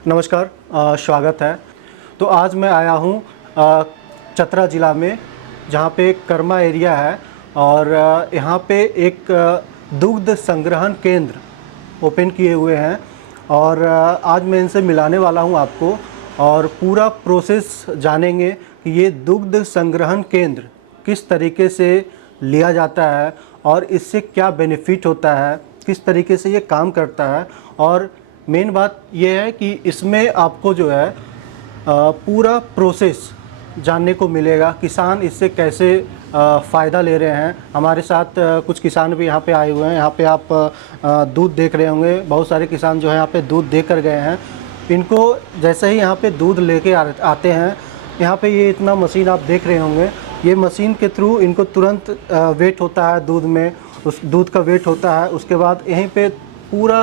नमस्कार, स्वागत है। तो आज मैं आया हूँ चतरा ज़िला में, जहाँ पे कर्मा एरिया है और यहाँ पे एक दुग्ध संग्रहण केंद्र ओपन किए हुए हैं और आज मैं इनसे मिलाने वाला हूँ आपको और पूरा प्रोसेस जानेंगे कि ये दुग्ध संग्रहण केंद्र किस तरीके से लिया जाता है और इससे क्या बेनिफिट होता है, किस तरीके से ये काम करता है। और मेन बात ये है कि इसमें आपको जो है पूरा प्रोसेस जानने को मिलेगा, किसान इससे कैसे फ़ायदा ले रहे हैं। हमारे साथ कुछ किसान भी यहाँ पे आए हुए हैं। यहाँ पे आप दूध देख रहे होंगे, बहुत सारे किसान जो है यहाँ पे दूध दे कर गए हैं। इनको जैसे ही यहाँ पे दूध लेके आते हैं, यहाँ पे ये इतना मशीन आप देख रहे होंगे, ये मशीन के थ्रू इनको तुरंत वेट होता है दूध में, उस दूध का वेट होता है। उसके बाद यहीं पे पूरा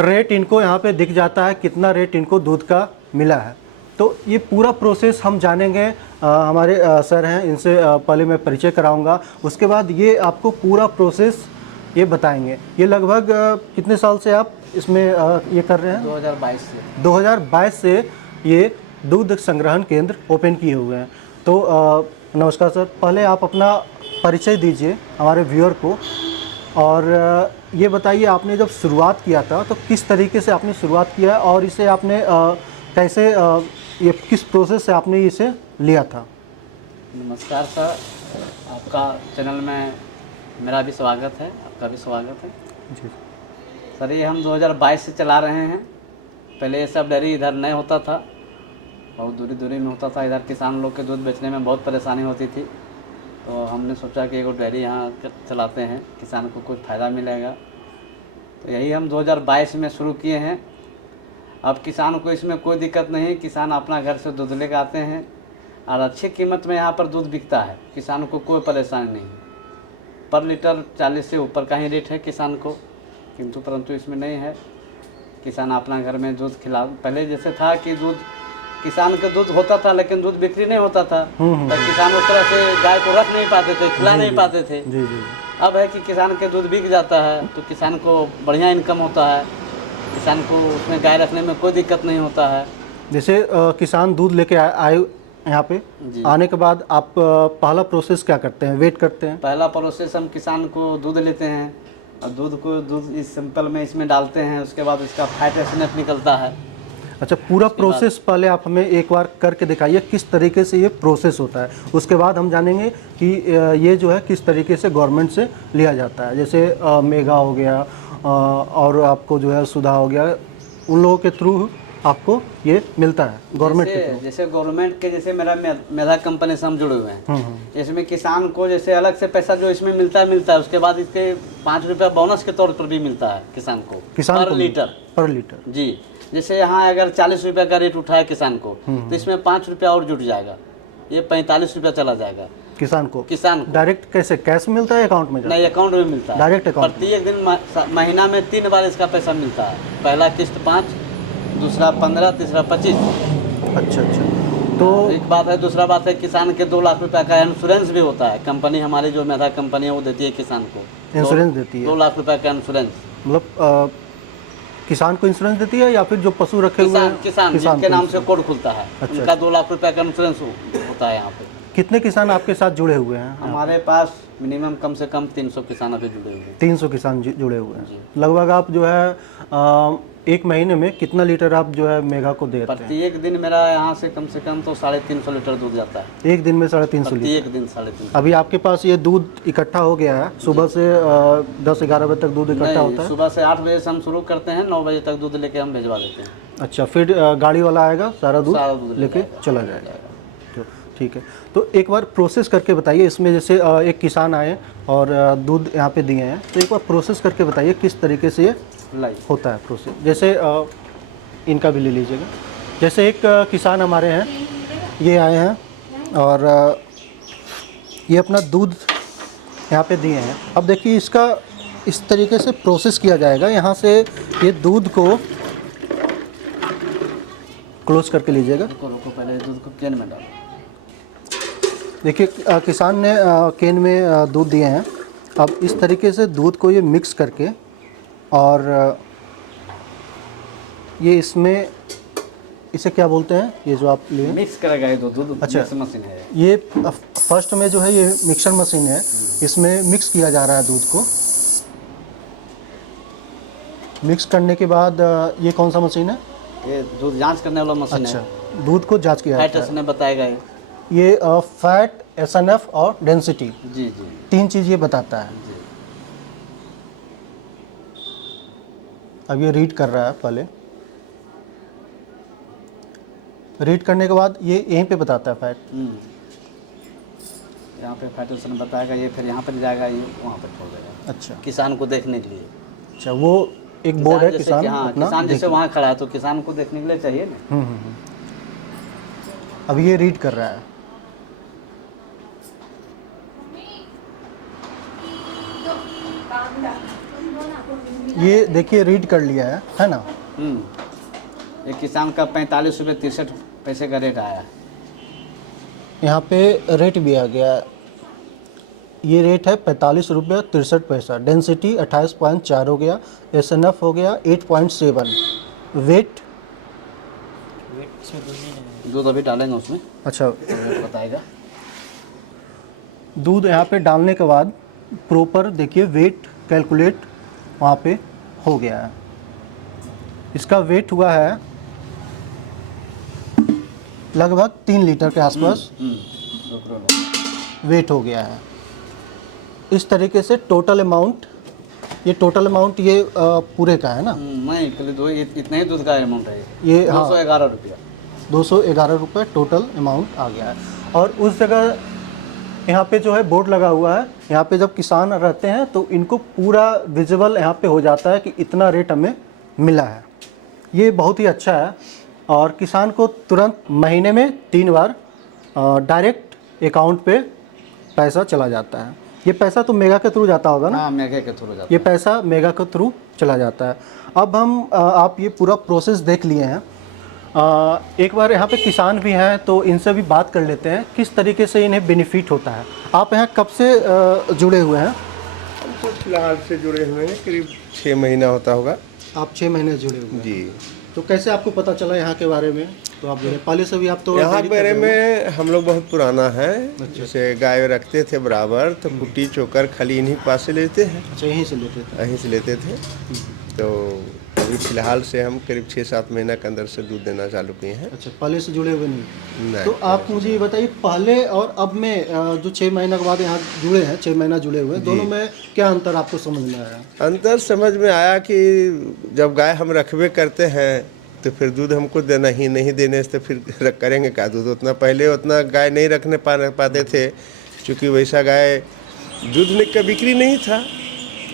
रेट इनको यहाँ पे दिख जाता है, कितना रेट इनको दूध का मिला है। तो ये पूरा प्रोसेस हम जानेंगे। हमारे सर हैं, इनसे पहले मैं परिचय कराऊंगा, उसके बाद ये आपको पूरा प्रोसेस ये बताएंगे। ये लगभग कितने साल से आप इसमें ये कर रहे हैं? 2022 से ये दूध संग्रहण केंद्र ओपन किए हुए हैं। तो नमस्कार सर, पहले आप अपना परिचय दीजिए हमारे व्यूअर को और ये बताइए आपने जब शुरुआत किया था तो किस तरीके से आपने शुरुआत किया और इसे आपने कैसे ये किस प्रोसेस से आपने इसे लिया था? नमस्कार सर, आपका चैनल में मेरा भी स्वागत है, आपका भी स्वागत है जी सर। ये हम 2022 से चला रहे हैं। पहले ये सब डेयरी इधर नहीं होता था, बहुत दूरी में होता था। इधर किसान लोग के दूध बेचने में बहुत परेशानी होती थी, तो हमने सोचा कि एगो डेयरी यहाँ चलाते हैं, किसान को कुछ फ़ायदा मिलेगा। तो यही हम 2022 में शुरू किए हैं। अब किसान को इसमें कोई दिक्कत नहीं, किसान अपना घर से दूध लेकर आते हैं और अच्छी कीमत में यहाँ पर दूध बिकता है। किसान को कोई परेशानी नहीं, पर लीटर 40 से ऊपर का ही रेट है किसान को, किंतु परंतु इसमें नहीं है। किसान अपना घर में दूध खिला, पहले जैसे था कि दूध किसान का दूध होता था लेकिन दूध बिक्री नहीं होता था, तो किसान उस तरह से गाय को रख नहीं पाते थे, खिला नहीं पाते थे। अब है कि किसान के दूध बिक जाता है तो किसान को बढ़िया इनकम होता है, किसान को उसमें गाय रखने में कोई दिक्कत नहीं होता है। जैसे किसान दूध लेके आए यहाँ पे, आने के बाद आप पहला प्रोसेस क्या करते हैं? वेट करते हैं? पहला प्रोसेस हम किसान को दूध लेते हैं और दूध इस सिंपल में इसमें डालते हैं, उसके बाद इसका फैट एस्नेफ निकलता है। अच्छा, पूरा प्रोसेस पहले आप हमें एक बार करके दिखाइए किस तरीके से ये प्रोसेस होता है, उसके बाद हम जानेंगे कि ये जो है किस तरीके से गवर्नमेंट से लिया जाता है। जैसे मेगा हो गया और आपको जो है सुधा हो गया, उन लोगों के थ्रू आपको ये मिलता है गवर्नमेंट के थ्रू। जैसे गवर्नमेंट के, जैसे मेधा कंपनी से हम जुड़े हुए हैं, इसमें किसान को जैसे अलग से पैसा जो इसमें मिलता है, उसके बाद इसके 5 रुपया बोनस के तौर पर भी मिलता है किसान को पर लीटर जी। जैसे यहाँ अगर 40 रुपया का रेट उठाए किसान को, तो इसमें 5 रुपया और जुट जाएगा, ये 45 रुपया चला जाएगा किसान को। डायरेक्ट कैसे, कैश मिलता है अकाउंट में? नहीं, अकाउंट में मिलता है, डायरेक्ट अकाउंट। प्रत्येक दिन महीना में 3 बार इसका पैसा मिलता है। पहला किस्त 5, दूसरा 15, तीसरा 25। अच्छा, तो एक बात है। दूसरा बात है, किसान के 2 लाख रुपया का इंश्योरेंस भी होता है। कंपनी हमारी जो मेधा कंपनी है वो देती है किसान को, इंश्योरेंस देती है 2 लाख रुपया का इंश्योरेंस। मतलब किसान को इंश्योरेंस देती है या फिर जो पशु रखे हुए हैं? किसान जिनके नाम से कोड खुलता है, उनका 2 लाख रुपया का इंश्योरेंस होता है यहाँ पे। कितने किसान आपके साथ जुड़े हुए हैं? हमारे पास मिनिमम कम से कम 300 किसान अभी जुड़े हुए हैं। 300 किसान जुड़े हुए हैं। लगभग आप जो है एक महीने में कितना लीटर आप जो है मेगा को देते हैं? प्रत्येक दिन मेरा यहाँ से कम तो 350 लीटर दूध जाता है। एक दिन में 350 लीटर? एक दिन 350। अभी आपके पास ये दूध इकट्ठा हो गया है, सुबह से 10-11 बजे तक दूध इकट्ठा होता है? सुबह से 8 बजे से हम शुरू करते हैं, 9 बजे तक दूध लेके हम भिजवा देते हैं। अच्छा, फिर गाड़ी वाला आएगा, सारा दूध लेके चला जाएगा। तो ठीक है, तो एक बार प्रोसेस करके बताइए। इसमें जैसे एक किसान आए और दूध यहाँ पे दिए हैं, तो एक बार प्रोसेस करके बताइए किस तरीके से ये होता है प्रोसेस। जैसे इनका भी ले लीजिएगा। जैसे एक किसान हमारे हैं, ये आए हैं और ये अपना दूध यहाँ पे दिए हैं। अब देखिए इसका इस तरीके से प्रोसेस किया जाएगा। यहाँ से ये दूध को क्लोज करके लीजिएगा। रुको, पहले दूध को कैन में डालो। देखिए किसान ने कैन में दूध दिए हैं। अब इस तरीके से दूध को ये मिक्स करके और ये इसमें इसे क्या बोलते हैं, ये जो आप लिए? मिक्स करेगा ये दूध। अच्छा। मिक्स मशीन है। ये फर्स्ट में जो है ये मिक्सर मशीन है, इसमें मिक्स किया जा रहा है दूध को। मिक्स करने के बाद ये कौन सा मशीन है? ये दूध जांच करने वाला मशीन अच्छा, है। दूध को जांच किया फैट जाता है। ने बताएगा ये। ये फैट, एसएनएफ और डेंसिटी, जी जी 3 चीज़ ये बताता है। जी। अब ये रीड कर रहा है, पहले रीड करने के बाद ये यहीं पे बताता है फैट। यहाँ पे फैट ने बताएगा, ये फिर यहाँ पर जाएगा, ये वहाँ पर छोड़ देगा। अच्छा किसान को देखने के लिए। अच्छा, वो एक बोर्ड है, जैसे किसान कि हाँ, अपना किसान जैसे देख- वहाँ खड़ा है तो किसान को देखने के लिए चाहिए ना। अब ये रीड कर रहा है। ये देखिए रीड कर लिया है ना। ये किसान का 45 रुपये 63 पैसे का रेट आया है। यहाँ पे रेट भी आ गया है। ये रेट है 45 रुपये 63 पैसा। डेंसिटी 28.4 हो गया। एसएनएफ हो गया 8.7। वेट दूध अभी डालेंगे उसमें, अच्छा, तो रेट बताएगा। दूध यहाँ पे डालने के बाद प्रॉपर देखिए वेट कैलकुलेट वहाँ पे हो गया है। इसका वेट हुआ है लगभग 3 लीटर के आसपास वेट हो गया है। इस तरीके से टोटल अमाउंट, ये टोटल अमाउंट ये पूरे का है ना? नहीं, पहले दो इतना ही दूध का अमाउंट है ये हाँ 211 रुपया। 211 रुपये टोटल अमाउंट आ गया है। और उस जगह यहाँ पे जो है बोर्ड लगा हुआ है, यहाँ पे जब किसान रहते हैं तो इनको पूरा विजिबल यहाँ पे हो जाता है कि इतना रेट हमें मिला है। ये बहुत ही अच्छा है और किसान को तुरंत महीने में 3 बार डायरेक्ट अकाउंट पे पैसा चला जाता है। ये पैसा तो मेगा के थ्रू जाता होगा ना? हाँ, मेघे के थ्रू जाता ये पैसा मेगा के थ्रू चला जाता है। अब हम आप ये पूरा प्रोसेस देख लिए हैं। एक बार यहाँ पे किसान भी हैं तो इनसे भी बात कर लेते हैं किस तरीके से इन्हें बेनिफिट होता है। आप यहाँ कब से जुड़े हुए हैं? हम तो फिलहाल से जुड़े हुए हैं, करीब 6 महीना होता होगा। आप 6 महीने जुड़े हुए हैं। जी। तो कैसे आपको पता चला यहाँ के बारे में? तो आप जुड़े पहले से भी आप तो यहाँ डेयरी के कर बारे रहे हो। में हम लोग बहुत पुराना है। जैसे गाय रखते थे बराबर, तो कुट्टी चोकर खली इन्हीं के पास से लेते हैं, अच्छा, यहीं से लेते थे। यहीं से लेते थे। तो अभी फिलहाल से हम करीब 6-7 महीना के अंदर से दूध देना चालू किए हैं। अच्छा, पहले से जुड़े हुए नहीं? नहीं, तो आप मुझे ये बताइए पहले और अब में जो 6 महीने के बाद यहाँ जुड़े हैं, 6 महीना जुड़े हुए हैं, दोनों में क्या अंतर आपको समझ में आया? अंतर समझ में आया कि जब गाय हम रखबे करते हैं तो फिर दूध हमको देना ही नहीं, देने से तो फिर करेंगे क्या दूध? उतना पहले उतना गाय नहीं रखने पाते थे, क्योंकि वैसा गाय दूध का बिक्री नहीं था,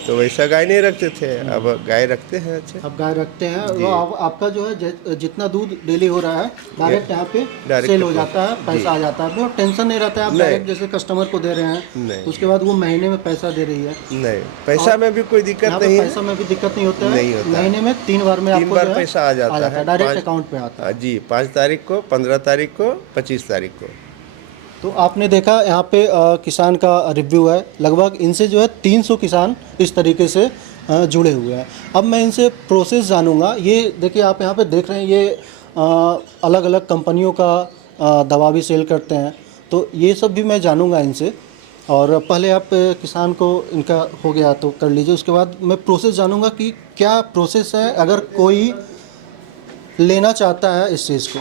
तो वैसा गाय नहीं रखते थे। अब गाय रखते हैं। अच्छा, अब गाय रखते हैं, वो आपका जो है जितना दूध डेली हो रहा है डायरेक्ट यहाँ पे डायरेक्ट सेल हो जाता है, पैसा आ जाता है। और टेंशन नहीं रहता है, आप डायरेक्ट जैसे कस्टमर को दे रहे हैं, नहीं। उसके बाद वो महीने में पैसा दे रही है। नहीं, पैसा में भी कोई यहाँ दिक्कत पे नहीं है। पैसा में भी दिक्कत नहीं होता नहीं है। होता है। महीने में 3 बार में 3 आपको बार जो है पैसा आ जाता है, डायरेक्ट 5 अकाउंट पे आता है। जी, 5 तारीख को, 15 तारीख को, 25 तारीख को। तो आपने देखा यहाँ पे किसान का रिव्यू है। लगभग इनसे जो है 300 किसान इस तरीके से जुड़े हुए हैं। अब मैं इनसे प्रोसेस जानूंगा। ये देखिए आप यहाँ पे देख रहे हैं, ये अलग अलग कंपनियों का दवा भी सेल करते हैं, तो ये सब भी मैं जानूंगा इनसे। और पहले आप किसान को इनका हो गया तो कर लीजिए, उसके बाद मैं प्रोसेस जानूंगा कि क्या प्रोसेस है अगर कोई लेना चाहता है इस चीज़ को।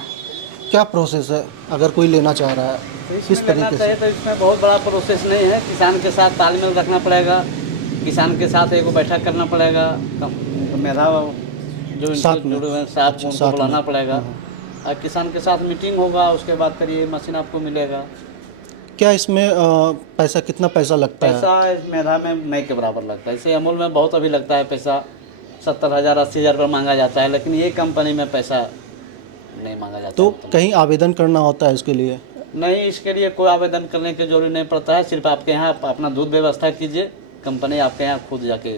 क्या प्रोसेस है अगर कोई लेना चाह रहा है, किस तरीके से? तो इसमें बहुत बड़ा प्रोसेस नहीं है। किसान के साथ तालमेल रखना पड़ेगा, किसान के साथ एक बैठक करना पड़ेगा, मेधा जो साथ इनसे में। जुड़े हुए हैं साथ अच्छा, उनको साथ बुलाना में। पड़ेगा। और किसान के साथ मीटिंग होगा, उसके बाद फिर ये मशीन आपको मिलेगा। क्या इसमें पैसा, कितना पैसा लगता है? पैसा इस मेधा में मई के बराबर लगता है। इसे अमूल में बहुत अभी लगता है पैसा, 70,000 80,000 रुपये मांगा जाता है, लेकिन ये कंपनी में पैसा नहीं मांगा जाता। तो कहीं आवेदन करना होता है इसके लिए? नहीं, इसके लिए कोई आवेदन करने की जरूरी नहीं पड़ता है। सिर्फ आपके यहाँ अपना दूध व्यवस्था कीजिए, कंपनी आपके यहाँ खुद जाके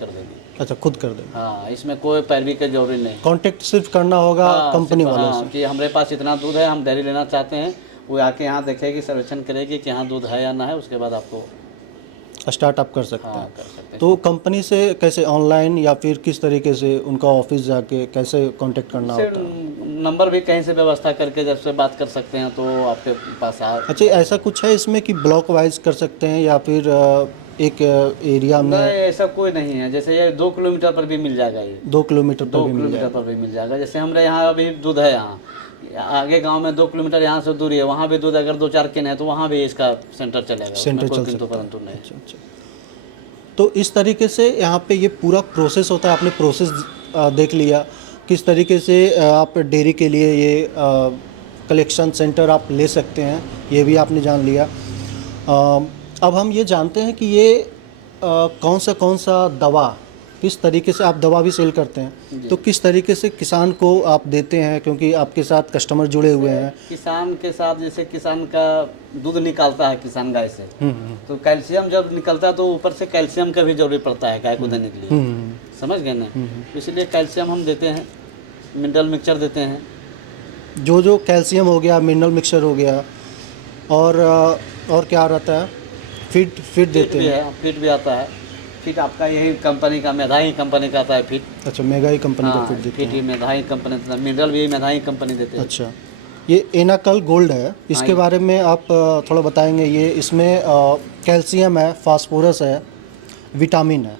कर देगी। अच्छा, खुद कर दे। हाँ, इसमें कोई पैरवी की जरूरी नहीं। कांटेक्ट सिर्फ करना होगा कंपनी सिर्फ, वालों हाँ, से। कि हमारे पास इतना दूध है, हम डेयरी लेना चाहते हैं, वो आके यहाँ देखेगी, सर्वेक्षण करेगी कि यहाँ दूध है या ना है, उसके बाद आपको स्टार्ट आप कर सकते हाँ हैं। कर सकते हैं। तो कंपनी से कैसे ऑनलाइन या फिर किस तरीके से उनका ऑफिस जाके कैसे कांटेक्ट करना से होता है? नंबर भी कहीं से व्यवस्था करके जब से बात कर सकते हैं तो आपके पास आ अच्छा, ऐसा कुछ है इसमें कि ब्लॉक वाइज कर सकते हैं या फिर एक एरिया में नहीं, ऐसा कोई नहीं है। जैसे ये 2 किलोमीटर पर भी मिल जाएगा, ये 2 किलोमीटर पर 2 भी मिल किलोमीटर जाएगा? पर भी मिल जाएगा। जैसे हमारे यहाँ अभी दूध है, यहाँ आगे गांव में 2 किलोमीटर यहाँ से दूरी है, वहाँ भी दूध अगर 2-4 केन है तो वहाँ भी इसका सेंटर चलेगा, सेंटर उसमें चल कोई किंतु सकता है। परंतु नहीं। अच्छा अच्छा। तो इस तरीके से यहाँ पे ये पूरा प्रोसेस होता है। आपने प्रोसेस देख लिया किस तरीके से आप डेयरी के लिए ये कलेक्शन सेंटर आप ले सकते हैं, ये भी आपने जान लिया। अब हम ये जानते हैं कि ये कौन सा दवा, किस तरीके से आप दवा भी सेल करते हैं, तो किस तरीके से किसान को आप देते हैं, क्योंकि आपके साथ कस्टमर जुड़े हुए हैं। किसान के साथ जैसे किसान का दूध निकालता है किसान गाय से, तो कैल्शियम जब निकलता है तो ऊपर से कैल्शियम का भी जरूरी पड़ता है गाय को देने के लिए, समझ गए ना। इसलिए कैल्शियम हम देते हैं, मिनरल मिक्सचर देते हैं। जो कैल्शियम हो गया, मिनरल मिक्सचर हो गया, और क्या रहता है, फीड फीट देते भी हैं। है, फीट भी आता है। फीट आपका यही कंपनी का, मेधाई कंपनी का आता है फीट। अच्छा, मेगा ही कंपनी का हाँ, फीड देते फीट हैं। ही मेधाई कंपनी देता है, मिनरल भी मेधाई कंपनी देते हैं। अच्छा, ये एनाकल गोल्ड है, इसके बारे में आप थोड़ा बताएंगे? ये इसमें कैल्शियम है, फास्फोरस है, विटामिन है।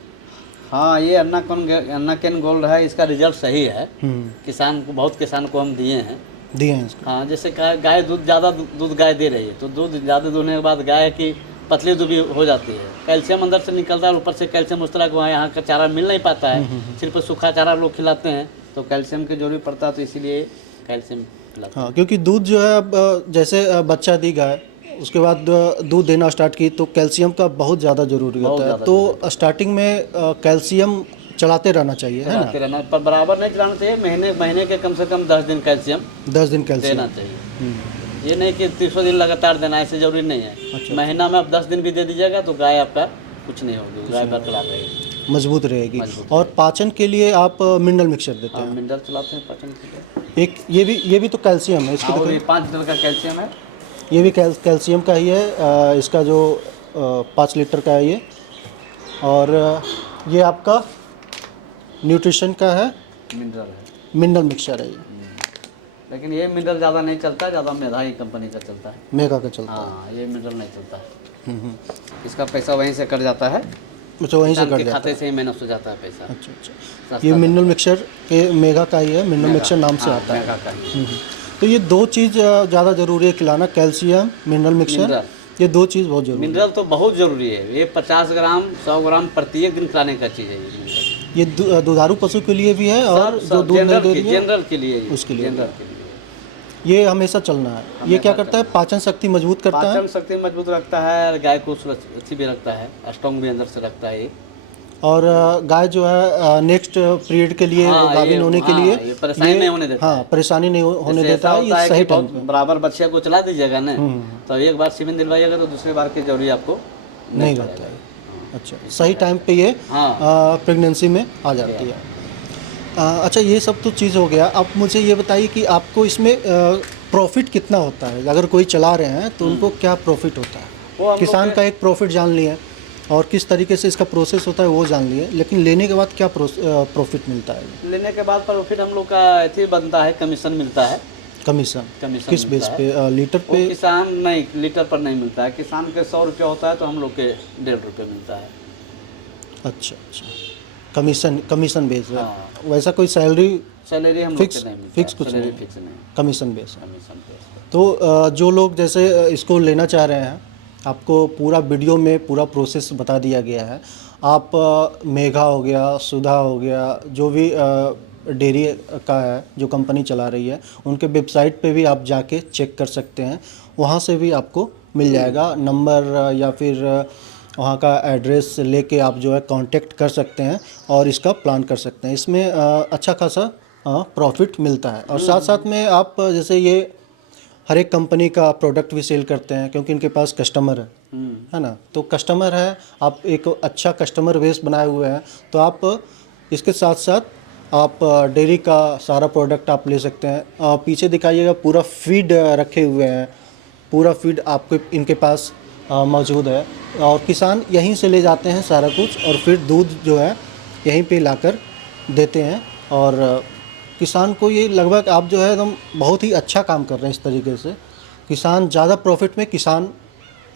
हाँ, ये अन्नाकेन गोल्ड है, इसका रिजल्ट सही है। किसान को, बहुत किसान को हम दिए हैं। दिए हैं इसका। हाँ, जैसे गाय दूध ज़्यादा दूध गाय दे रही है, तो दूध ज़्यादा दूधने के बाद गाय की पतली दूध भी हो जाती है। कैल्शियम अंदर से निकलता है, ऊपर से कैल्शियम उस तरह का यहाँ का चारा मिल नहीं पाता है, सिर्फ सूखा चारा लोग खिलाते हैं, तो कैल्शियम की जरूरी पड़ता है, तो इसीलिए कैल्शियम खिलाते हैं। हाँ, क्योंकि दूध जो है अब जैसे बच्चा दी गाय, उसके बाद दूध देना स्टार्ट की, तो कैल्शियम का बहुत ज़्यादा ज़रूरी होता है। तो स्टार्टिंग में कैल्शियम चलाते रहना चाहिए, है ना? चलाते रहना, पर बराबर नहीं चलाना चाहिए। महीने के कम से कम 10 दिन कैल्शियम 10 दिन कैल्शियम देना चाहिए। ये नहीं कि 300 दिन लगातार देना, ऐसे जरूरी नहीं है। अच्छा। महीना में आप 10 दिन भी दे दीजिएगा तो गाय आपका कुछ नहीं होगी, गाय बरकरार रहेगी, मजबूत रहेगी। और पाचन के लिए आप मिनरल मिक्सचर देते हैं। मिनरल चलाते हैं पाचन के लिए। एक ये भी तो कैल्शियम है इसकी। और ये 5 लीटर का कैल्शियम है, ये भी कैल्शियम का ही है। इसका जो 5 लीटर का है ये, और ये आपका न्यूट्रिशन का है, मिनरल है। मिनरल मिक्सचर है ये, लेकिन ये मिनरल ज़्यादा नहीं चलता है, ज़्यादा मेधाई कंपनी का चलता है। मेगा का चलता है। हाँ, ये मिनरल नहीं चलता है। इसका पैसा वहीं से कट जाता है, अच्छा, वहीं से किसान कट के जाता खाते से ही माइनस हो जाता है पैसा। अच्छा अच्छा। सस्ता ये मिनरल मिक्सचर के मेगा का ही है, मिनरल मिक्सचर नाम से हाँ, आता है। मेगा का ही। तो ये 2 चीज़ ज़्यादा ज़रूरी है खिलाना, कैल्शियम, मिनरल मिक्सचर। मिनरल। ये 2 चीज़ बहुत ज़रूरी है। मिनरल तो बहुत ज़रूरी है। ये 50 ग्राम 100 ग्राम प्रत्येक दिन खिलाने का चीज़ है ये मिनरल। ये दुधारू पशु के लिए भी है, और जो दूध नहीं दे रही है जनरल के लिए, उसके लिए जनरल के लिए ये हमेशा चलना है। ये क्या करता है, पाचन शक्ति मजबूत करता है, पाचन शक्ति मजबूत रखता है, गाय को सुरक्षित भी रखता है, स्ट्रॉन्ग भी अंदर से रखता है ये। और गाय जो है नेक्स्ट पीरियड के लिए, हाँ, गाभिन होने के लिए ये परेशानी नहीं होने देता। हाँ, परेशानी नहीं होने जैसे देता ऐसा है। होता ये है सही कि टाइम बहुत बराबर बच्चे को चला दीजिएगा ना, तो एक बार सीमेंट दिलवाइएगा तो दूसरी बार की जरूरी आपको नहीं रहता है। अच्छा, सही टाइम पे ये हाँ। प्रेगनेंसी में आ जाती है। अच्छा, ये सब तो चीज़ हो गया। अब मुझे ये बताइए कि आपको इसमें प्रॉफिट कितना होता है? अगर कोई चला रहे हैं तो उनको क्या प्रॉफिट होता है? किसान का एक प्रॉफिट जान लिए, और किस तरीके से इसका प्रोसेस होता है वो जान लिए, लेकिन लेने के बाद क्या प्रॉफिट मिलता है? लेने के बाद प्रॉफिट हम लोग का ऐसे बनता है, कमीशन मिलता है। कमीशन कमीशन किस बेस पे? लीटर वो पे? किसान नहीं, लीटर पर नहीं मिलता है। किसान के 100 रुपया होता है तो हम लोग के 1.5 रुपये मिलता है। अच्छा अच्छा, कमीशन बेस है। हाँ। वैसा कोई सैलरी सैलरी हम लोग फिक्स के नहीं मिलता, फिक्स कुछ सैलरी नहीं, फिक्स नहीं, कमीशन बेस है। कमीशन पे। तो जो लोग जैसे इसको लेना चाह रहे हैं, आपको पूरा वीडियो में पूरा प्रोसेस बता दिया गया है। आप मेघा हो गया, सुधा हो गया, जो भी डेयरी का है जो कंपनी चला रही है, उनके वेबसाइट पे भी आप जाके चेक कर सकते हैं। वहाँ से भी आपको मिल जाएगा नंबर, या फिर वहाँ का एड्रेस लेके आप जो है कांटेक्ट कर सकते हैं और इसका प्लान कर सकते हैं। इसमें अच्छा खासा प्रॉफिट मिलता है। और साथ साथ में आप जैसे ये हर एक कंपनी का प्रोडक्ट भी सेल करते हैं, क्योंकि इनके पास कस्टमर है ना। तो कस्टमर है, आप एक अच्छा कस्टमर बेस बनाए हुए हैं, तो आप इसके साथ साथ आप डेयरी का सारा प्रोडक्ट आप ले सकते हैं। पीछे दिखाइएगा, पूरा फीड रखे हुए हैं, पूरा फीड आपको इनके पास मौजूद है और किसान यहीं से ले जाते हैं सारा कुछ और फिर दूध जो है यहीं पे लाकर देते हैं। और किसान को ये लगभग आप जो है एकदम बहुत ही अच्छा काम कर रहे हैं इस तरीके से। किसान ज़्यादा प्रॉफिट में किसान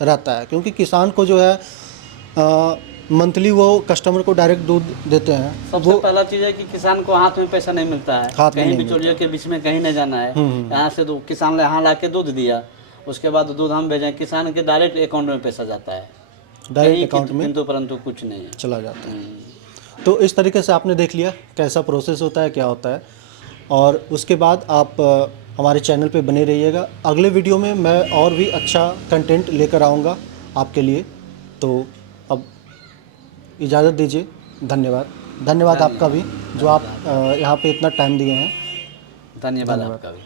रहता है, क्योंकि किसान को जो है मंथली वो कस्टमर को डायरेक्ट दूध देते हैं। सबसे पहला चीज़ है कि किसान को हाथ में पैसा नहीं मिलता है, हाथ में कहीं नहीं बिचौलियों के बीच में कहीं नहीं जाना है। यहाँ से किसान यहाँ ला के दूध दिया, उसके बाद दूध हम भेजें, किसान के डायरेक्ट अकाउंट में पैसा जाता है, डायरेक्ट अकाउंट में किंतु परंतु कुछ नहीं है, चला जाता है। तो इस तरीके से आपने देख लिया कैसा प्रोसेस होता है, क्या होता है। और उसके बाद आप हमारे चैनल पे बने रहिएगा। अगले वीडियो में मैं और भी अच्छा कंटेंट लेकर आऊँगा आपके लिए। तो अब इजाज़त दीजिए। धन्यवाद आपका भी, जो आप यहाँ पे इतना टाइम दिए हैं। धन्यवाद आपका भी।